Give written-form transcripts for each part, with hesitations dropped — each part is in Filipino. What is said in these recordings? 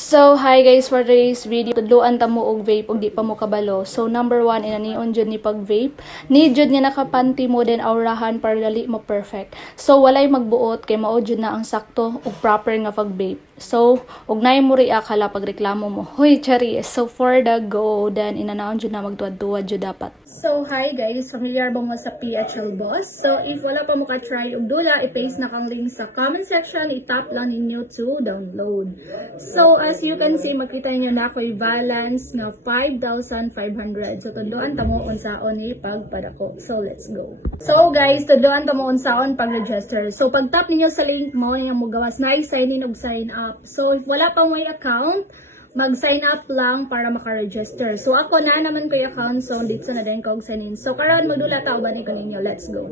So, hi guys, for today's video, tudloan ta mo og vape ug di pa mo kabalo. So, number 1, inanion jud ni pag vape. Need jud nga nakapanty mo din aurahan para dali mo perfect. So, walay magbuot kay mao jud na ang sakto ug proper nga pag vape. So, ug nay mo react hala pag reklamo mo. Hoy, chari. So, for the go, then inanaon jud na magtuwad-tuwad jud dapat. So, hi guys, familiar ba mo sa PHL Boss? So, if wala pa mo ka-try og dula, i-paste na kang link sa comment section, i-tap lang ninyo to download. So, as you can see, makita niyo na ako'y balance na 5,500. So, tunduan ta mo unsaon ni pagpadako. So, let's go. So, guys, tunduan ta mo unsaon pag-register. So, pag tap niyo sa link mo, yung mo gawas na i-sign in og sign up. So, if wala pa mo account, mag-sign up lang para maka-register. So, ako na naman ko yung account. So, dito na din ko sign in. So, karon magdula ta uban ko ninyo. Let's go.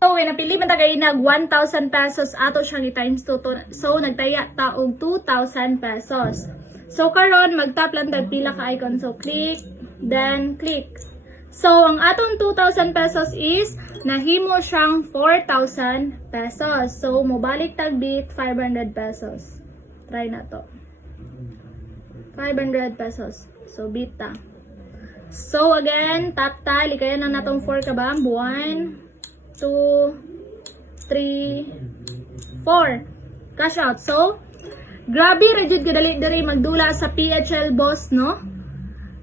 So, napili man tagay nag 1,000 pesos ato siyang i-times 2. So, nagtaya ta og 2,000 pesos. So, karon mag-tap lang tag pila ka icon. So, click, then click. So, ang atong 2,000 pesos is nahimo siyang 4,000 pesos. So, mobalik tag bit 500 pesos. Try na to. 500 pesos. So, bita. So, again, tap ta. Likayan na natong 4 ka ba? 1, 2, 3, 4. Cash out. So, grabe, rejud ka dali magdula sa PHL Boss, no?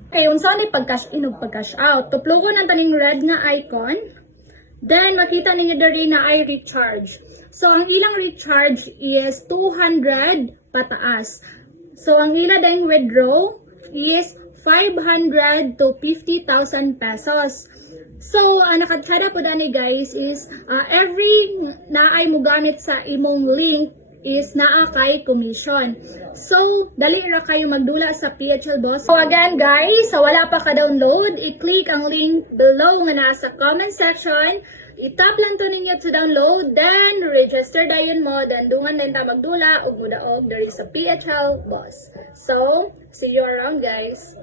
Kaya unsa ni pag-cash in ug pag-cash out. Tuplugon ang taning red nga icon. Then, makita ninyo dali na ay recharge. So, ang ilang recharge is 200 pataas. So, ang ila dahing withdraw is 500 to 50,000 pesos. So, nakadkada po dani guys is every naay mo gamit sa imong link is naa kay commission. So, dali ra kayo magdula sa PHL Boss. So, again guys, sa wala pa ka-download, i-click ang link below nga nasa comment section. I-tap lang to ninyo to download, then register dayon mo, then dungan din ta magdula ug mudaog diri sa PHL Boss. So, see you around guys.